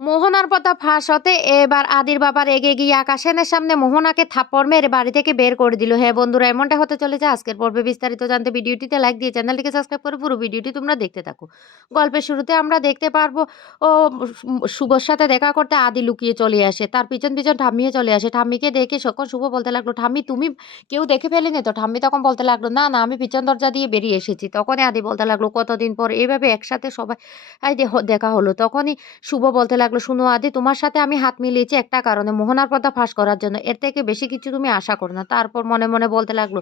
মোহনার কথা ফাঁস হতে এবার আদির বাবার এগে গিয়ে আকাশেনের সামনে মোহনাকে থাপ্পড় মেরে বাড়ি থেকে বের করে দিল। হ্যাঁ বন্ধুরা, এমনটা হতে চলেছে। আজকের পর্বে বিস্তারিত জানতে ভিডিওটিতে লাইক দিয়ে চ্যানেলটিকে সাবস্ক্রাইব করে পুরো ভিডিওটি তোমরা দেখতে থাকো। গল্পের শুরুতে আমরা দেখতে পারব, ও শুভর সাথে দেখা করতে আদি লুকিয়ে চলে আসে। তার পিছন পিছন ঠাম্মিয়ে চলে আসে। ঠাম্মিকে দেখে সকল শুভ বলতে লাগল, ঠাম্মি, তুমি কেউ দেখে ফেলেনি তো? ঠাম্মি তখন বলতে লাগল, না না, আমি পিছন দরজা দিয়ে বেরিয়ে এসেছি। তখনই আদি বলতে লাগল, কতদিন পর? এইভাবে একসাথে সবাই দেখা হলো। তখনই শুভ বলতে লাগল শুনো আদি, তোমার সাথে আমি হাত মিলিয়েছি একটা কারণে। মোহনার পর্দা ফাঁস করার জন্য। এর থেকে বেশি কিছু তুমি আশা করো না। তারপর মনে মনে বলতে লাগল,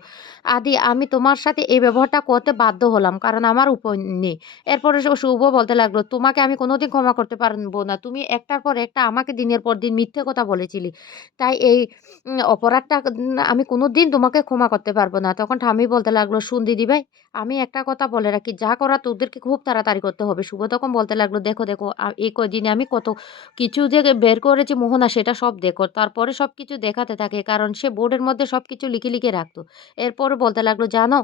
আদি, আমি তোমার সাথে এই ব্যবহারটা করতে বাধ্য হলাম, কারণ আমার উপায় নেই। এরপরে শুভ বলতে লাগল, তোমাকে আমি কোনোদিন ক্ষমা করতে পারব না। তুমি একটার পর একটা আমাকে দিনের পর দিন মিথ্যে কথা বলেছিলি। তাই এই অপরাধটা আমি কোনো দিন তোমাকে ক্ষমা করতে পারব না। তখন ঠামি বলতে লাগল, শুন দিদি ভাই, আমি একটা কথা বলে রাখি। যা করা তোদেরকে খুব তাড়াতাড়ি করতে হবে। শুভ তখন বলতে লাগল, দেখো দেখো এই কদিনে আমি কত কিছু যে বের করেছি মোহনা সেটা সব দেখো। তারপরে সব কিছু দেখাতে থাকে, কারণ সে বোর্ডের মধ্যে সব কিছু লিখে লিখে রাখতো। এরপরে বলতে লাগল, জানো,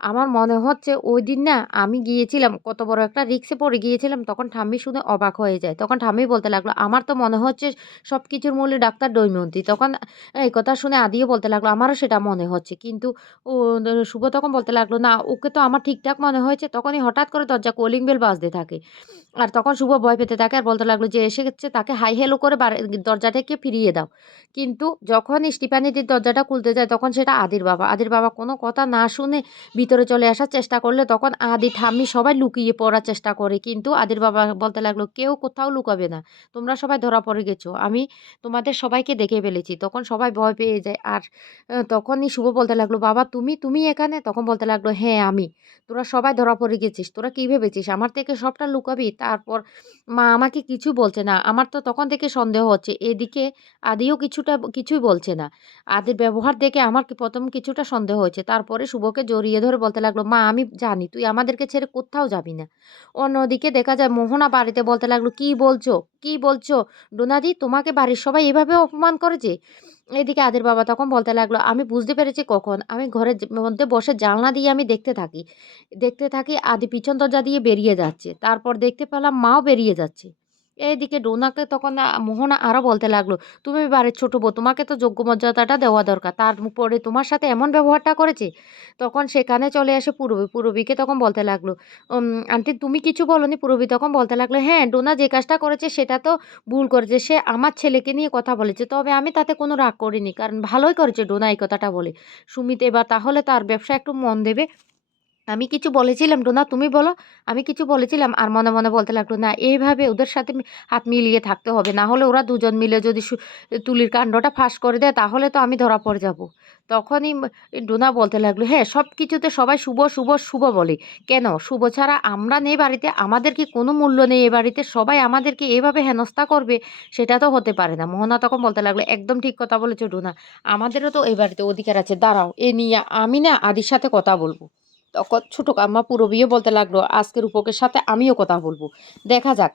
আমার মনে হচ্ছে ওই দিন না আমি গিয়েছিলাম, কত বড় একটা রিক্সে পড়ে গিয়েছিলাম, তখন ঠাম্মি শুনে অবাক হয়ে যায়। তখন ঠাম্মি বলতে লাগল, আমার তো মনে হচ্ছে সব কিছুর মূল্যে ডাক্তার দৈমন্তী তখন এই কথা শুনে আদিও বলতে লাগল, আমারও সেটা মনে হচ্ছে। কিন্তু ও, শুভ তখন বলতে লাগল, না, ওকে তো আমার ঠিকঠাক মনে হয়েছে। তখনই হঠাৎ করে দরজা কলিং বেল বাজতে থাকে। আর তখন শুভ ভয় পেতে থাকে আর বলতে লাগল যে এসে গেছে তাকে হাই হেলো করে দরজাটাকে ফিরিয়ে দাও। কিন্তু যখন স্টিফানিটির দরজাটা খুলতে যায়, তখন সেটা আদির বাবা। আদির বাবা কোনো কথা না শুনে ভিতরে চলে আসার চেষ্টা করলে তখন আদি ঠাম্মি সবাই লুকিয়ে পড়ার চেষ্টা করে। কিন্তু আদির বাবা বলতে লাগল, কেউ কোথাও লুকাবে না। তোমরা সবাই ধরা পড়ে গেছো। আমি তোমাদের সবাইকে দেখে ফেলেছি। তখন সবাই ভয় পেয়ে যায়। আর তখনই শুভ বলতে লাগল, বাবা, তুমি তুমি এখানে? তখন বলতে লাগল হ্যাঁ আমি। তোরা সবাই ধরা পড়ে গেছিস। তোরা কী ভেবেছিস? আমার থেকে সবটা লুকাবি? তারপর মা আমাকে কিছু বলছে না। আমার তো তখন থেকে সন্দেহ হচ্ছে। এদিকে আদিও কিছুটা, কিছুই বলছে না। আদির ব্যবহার দেখে আমার প্রথম কিছুটা সন্দেহ হয়েছে। তারপরে শুভকে জড়িয়ে ধরে বলতে লাগল, মা, আমি জানি, তুই আমাদেরকে ছেড়ে কোথাও যাবি না। অন্যদিকে দেখা যায় মোহনা বাড়িতে বলতে লাগল, কি বলছো? কি বলছো? ডোনাদি, তোমাকে বাড়ির সবাই এভাবে অপমান করেছে এদিকে আদির বাবা তখন বলতে লাগল, আমি বুঝতে পেরেছি কখন। আমি ঘরের মধ্যে বসে জানলা দিয়ে আমি দেখতে থাকি। দেখতে থাকি আদি পিছন দরজা দিয়ে বেরিয়ে যাচ্ছে। তারপর দেখতে পেলাম মাও বেরিয়ে যাচ্ছে। এইদিকে ডোনাকে তখন মোহনা আরও বলতে লাগল, তুমি বাড়ির ছোট বউ, তোমাকে তো যোগ্য মর্যাদাটা দেওয়া দরকার। তারপরে তোমার সাথে এমন ব্যবহারটা করেছে? তখন সেখানে চলে আসে পুরবী, পুরবীকে তখন বলতে লাগল আন্টি তুমি কিছু বলনি? পুরবী তখন বলতে লাগল হ্যাঁ ডোনা যে কাজটা করেছে সেটা তো ভুল করেছে, সে আমার ছেলেকে নিয়ে কথা বলেছে, তবে আমি তাতে কোনো রাগ করিনি, কারণ ভালোই করেছে ডোনা এই কথাটা বলে। সুমিত এবার তাহলে তার ব্যবসা একটু মন দেবে আমি কিছু বলেছিলাম ডোনা তুমি বলো। আমি কিছু বলেছিলাম আর মনে মনে বলতে লাগল, না, এইভাবে ওদের সাথে হাত মিলিয়ে থাকতে হবে। না হলে ওরা দুজন মিলে যদি তুলির কাণ্ডটা ফাঁস করে দেয়, তাহলে তো আমি ধরা পড়ে যাব। তখনই ডোনা বলতে লাগল হ্যাঁ সব কিছুতে সবাই শুভ শুভ শুভ বলে। কেন? শুভ ছাড়া আমরা নেই বাড়িতে। আমাদের কি কোনো মূল্য নেই এ বাড়িতে? সবাই আমাদেরকে এভাবে হেনস্থা করবে? সেটা তো হতে পারে না। মোহনা তখন বলতে লাগল, একদম ঠিক কথা বলেছ ডোনা আমাদেরও তো এই বাড়িতে অধিকার আছে। দাঁড়াও, এ নিয়ে আমি না আদির সাথে কথা বলব। তখন ছোটো কাম্মা পুরো বিয়ে বলতে লাগল, আজকের উপকের সাথে আমিও কথা বলব। দেখা যাক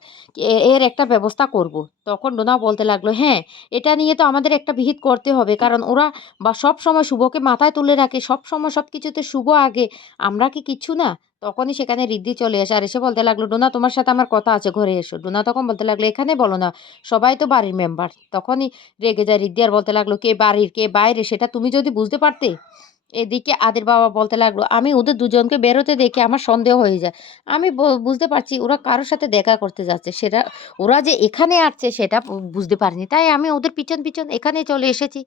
এর একটা ব্যবস্থা করব। তখন ডোনা বলতে লাগল হ্যাঁ এটা নিয়ে তো আমাদের একটা বিহিত করতে হবে, কারণ ওরা বা সব সময় শুভকে মাথায় তুলে রাখে, সব সময় সব কিছুতে শুভ আগে, আমরা কি কিছু না? তখনই সেখানে রিদ্ধি চলে আসে আর এসে বলতে লাগল ডোনা তোমার সাথে আমার কথা আছে, ঘরে এসো। ডোনা তখন বলতে লাগল, এখানে বলো না, সবাই তো বাড়ির মেম্বার তখনই রেগে যায় রিদ্ধি আর বলতে লাগল, কে বাড়ির, কে বাইরে, সেটা তুমি যদি বুঝতে পারতে? এদিকে আদের বাবা বলতে লাগল, আমি ওদের দুজনকে বেরোতে দেখে আমার সন্দেহ হয়ে যায়। আমি বুঝতে পারছি ওরা কারোর সাথে দেখা করতে যাচ্ছে। সেটা, ওরা যে এখানে আসছে সেটা বুঝতে পারিনি। তাই আমি ওদের পিছন পিছন এখানে চলে এসেছি।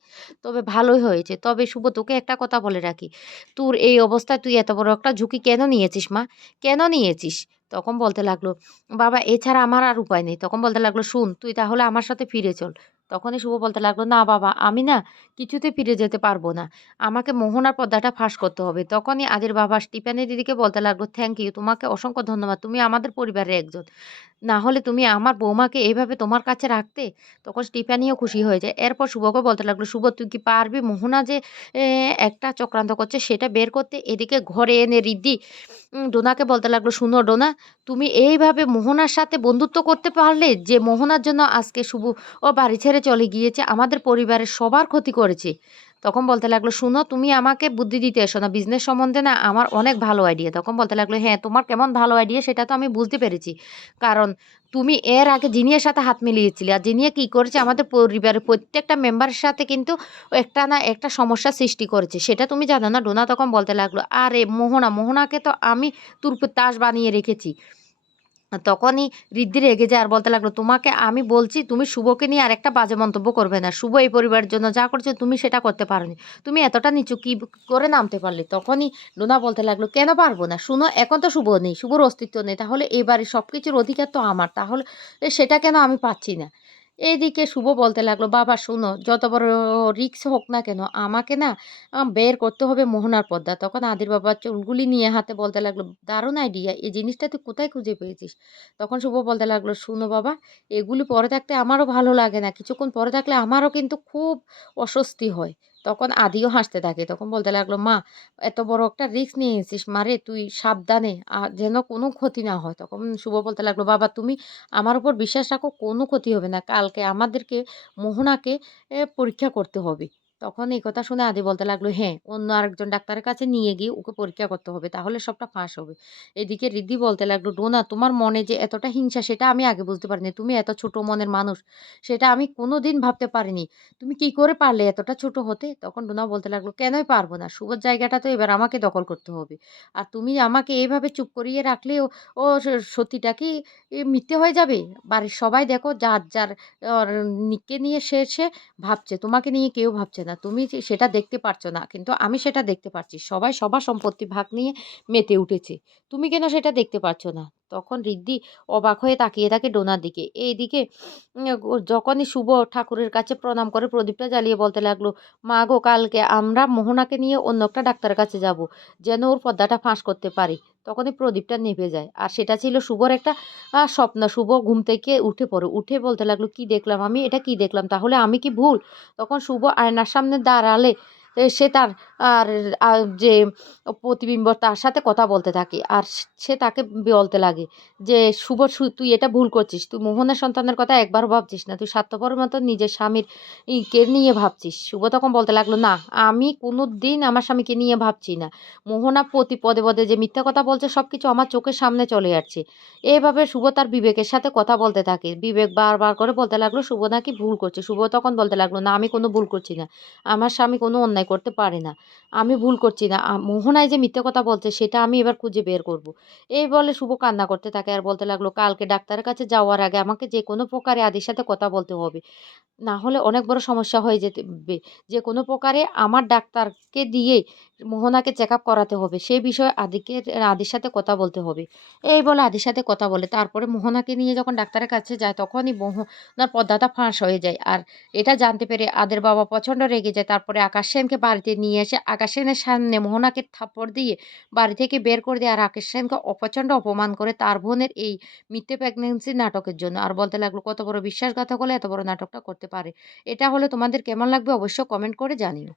তবে ভালোই হয়েছে। তবে শুভ, তোকে একটা কথা বলে রাখি। তোর এই অবস্থায় তুই এত বড় একটা ঝুঁকি কেন নিয়েছিস, মা? কেন নিয়েছিস? তখন বলতে লাগল, বাবা, এছাড়া আমার আর উপায় নেই। তখন বলতে লাগল, শুন, তুই তাহলে আমার সাথে ফিরে চল। তখনই শুভ বলতে লাগল, না বাবা, আমি না কিছুতে ফিরে যেতে পারব না। আমাকে মোহনার পর্দাটা ফাঁস করতে হবে। তখনই আদির বাবা স্টিফানি দিদিকে বলতে লাগল থ্যাংক ইউ তোমাকে অসংখ্য ধন্যবাদ। তুমি আমাদের পরিবারের একজন। না হলে তুমি আমার বৌমাকে এইভাবে তোমার কাছে রাখতে তখন স্টিফানিও খুশি হয়ে যায়। এরপর শুভকে বলতে লাগল, শুভ, তুই কি পারবি? মোহনা যে একটা চক্রান্ত করছে সেটা বের করতে এদিকে ঘরে এনে রিদ্ধি ডোনাকে বলতে লাগল, শুনো ডোনা, তুমি এইভাবে মোহনার সাথে বন্ধুত্ব করতে পারলে যে মোহনার জন্য আজকে শুভ ও বাড়ি ছেড়ে চলে গিয়েছে, আমাদের পরিবারের সবার ক্ষতি করেছে। তখন বলতে লাগল, শুনো, তুমি আমাকে বুদ্ধি দিতে এসো না বিজনেস সম্বন্ধে না, আমার অনেক ভালো আইডিয়া তখন বলতে লাগল হ্যাঁ তোমার কেমন ভালো আইডিয়া সেটা তো আমি বুঝতে পেরেছি। কারণ তুমি এর আগে জিনিয়ার সাথে হাত মিলিয়েছিলে, আর জিনিয়া কী করেছে, আমাদের পরিবারের প্রত্যেকটা মেম্বারের সাথে কিন্তু একটা না একটা সমস্যা সৃষ্টি করেছে, সেটা তুমি জানো না? ডোনা তখন বলতে লাগল, আরে, মোহনা, মোহনাকে তো আমি তুরপুর তাস বানিয়ে রেখেছি। তখনই ঋদ্ধি রেগে যায় আর বলতে লাগল, তোমাকে আমি বলছি তুমি শুভকে নিয়ে আর একটা বাজে মন্তব্য করবে না। শুভ এই পরিবারের জন্য যা করছে তুমি সেটা করতে পারোনি। তুমি এতটা নিচু কি করে নামতে পারলে? তখনই লোনা বলতে লাগল, কেন পারব না? শুনো, এখন তো শুভ নেই, শুভর অস্তিত্ব নেই। তাহলে এবারে সব কিছুর অধিকার তো আমার। তাহলে সেটা কেন আমি পাচ্ছি না? এইদিকে শুভ বলতে লাগল, বাবা, শুনো, যত বড় রিক্স হোক না কেন, আমাকে না বের করতে হবে মোহনার পদ্মা। তখন আদির বাবা চুলগুলি নিয়ে হাতে বলতে লাগল, দারুণ আইডিয়া এই জিনিসটা তুই কোথায় খুঁজে পেয়েছিস? তখন শুভ বলতে লাগল, শুনো বাবা, এগুলি পরে থাকতে আমারও ভালো লাগে না, কিছুক্ষণ পরে থাকলে আমারও কিন্তু খুব অস্বস্তি হয়। তখন আদিও হাসতে থাকে। তখন বলতে লাগল, মা, এত বড় একটা রিস্ক নিয়ে এসেছিস মারে তুই সাবধানে যেন কোনো ক্ষতি না হয়। তখন শুভ বলতে লাগল, বাবা, তুমি আমার উপর বিশ্বাস রাখো, কোনো ক্ষতি হবে না। কালকে আমাদেরকে, মোহনাকে পরীক্ষা করতে হবে। তখন এই কথা শুনে আদি বলতে লাগল হ্যাঁ অন্য আরেকজন ডাক্তারের কাছে নিয়ে গিয়ে ওকে পরীক্ষা করতে হবে, তাহলে সবটা ফাঁস হবে। এদিকে রিদ্ধি বলতে লাগল, ডোনা, তোমার মনে যে এতটা হিংসা, সেটা আমি আগে বুঝতে পারিনি। তুমি এত ছোট মনের মানুষ, সেটা আমি কোনো দিন ভাবতে পারিনি। তুমি কি করে পারলে এতটা ছোট হতে? তখন ডোনা বলতে লাগল, কেনই পারব না শুভর জায়গাটা তো এবার আমাকে দখল করতে হবে। আর তুমি আমাকে এইভাবে চুপ করিয়ে রাখলেও ও সত্যিটা কি মিথ্যে হয়ে যাবে? বাড়ির সবাই দেখো, যার যার আর নিকে নিয়ে সে সে ভাবছে, তোমাকে নিয়ে কেউ ভাবছে না। তুমি সেটা দেখতে পারছ না, কিন্তু আমি সেটা দেখতে পারছি। সবাই সবার সম্পত্তি ভাগ নিয়ে মেতে উঠেছে। তুমি কেন সেটা দেখতে পাচ্ছ না? তখন রিদ্ধি অবাক হয়ে তাকিয়ে থাকে ডোনার দিকে। এইদিকে যখনই শুভ ঠাকুরের কাছে প্রণাম করে প্রদীপটা জ্বালিয়ে বলতে লাগল, মা গো, কালকে আমরা মোহনাকে নিয়ে অন্য একটা ডাক্তারের কাছে যাব, যেন ওর পর্দাটা ফাঁস করতে পারি। তখনই প্রদীপটা নিভে যায়। আর সেটা ছিল শুভর একটা স্বপ্ন। শুভ ঘুম থেকে উঠে পড়ে। উঠে বলতে লাগল, কি দেখলাম আমি? এটা কি দেখলাম? তাহলে আমি কি ভুল? তখন শুভ আয়নার সামনে দাঁড়ালে সে তার আর যে প্রতিবিম্ব তার সাথে কথা বলতে থাকে। আর সে তাকে বলতে লাগে যে, শুভ তুই এটা ভুল করছিস। তুই মোহনের সন্তানের কথা একবার ভাবছিস না। তুই স্বার্থপরের মতো নিজের স্বামীর কে নিয়ে ভাবছিস। শুভ তখন বলতে লাগল, না, আমি কোনো দিন আমার স্বামীকে নিয়ে ভাবছি না। মোহনা প্রতি পদে পদে যে মিথ্যা কথা বলছে সব কিছু আমার চোখের সামনে চলে যাচ্ছে এইভাবে শুভ তার বিবেকের সাথে কথা বলতে থাকে। বিবেক বারবার করে বলতে লাগল, শুভ নাকি ভুল করছে? শুভ তখন বলতে লাগল, না, আমি কোনো ভুল করছি না। আমার স্বামী কোনো অন্যায় করতে পারে না। আমি ভুল করছি না। মোহনায় যে মিথ্যে কথা বলছে, সেটা আমি এবার খুঁজে বের করব। এই বলে শুভ কান্না করতে থাকে আর বলতে লাগল, কালকে ডাক্তারের কাছে যাওয়ার আগে আমাকে যে কোনো প্রকারে আদির সাথে কথা বলতে হবে। না হলে অনেক বড় সমস্যা হয়ে যেতে যে কোনো প্রকারে আমার ডাক্তারকে দিয়ে মোহনাকে চেক আপ করাতে হবে। সেই বিষয়ে আদিকে, আদির সাথে কথা বলতে হবে। এই বলে আদির সাথে কথা বলে। তারপরে মোহনাকে নিয়ে যখন ডাক্তারের কাছে যায়, তখনই মোহনার পর্দাটা ফাঁস হয়ে যায়। আর এটা জানতে পেরে আদের বাবা প্রচণ্ড রেগে যায়। তারপরে আকাশ সেনকে বাড়িতে নিয়ে এসে আকাশ সেনের সামনে মোহনাকে থাপ্পড় দিয়ে বাড়ি থেকে বের করে দেয়। আর আকাশ সেনকে অপ্রচণ্ড অপমান করে তার বোনের এই মিথ্যে প্রেগনেন্সি নাটকের জন্য। আর বলতে লাগল, কত বড় বিশ্বাসঘাতক হলে, এত বড় নাটকটা করতে পারে। এটা হলে তোমাদের কেমন লাগবে অবশ্য কমেন্ট করে জানিও।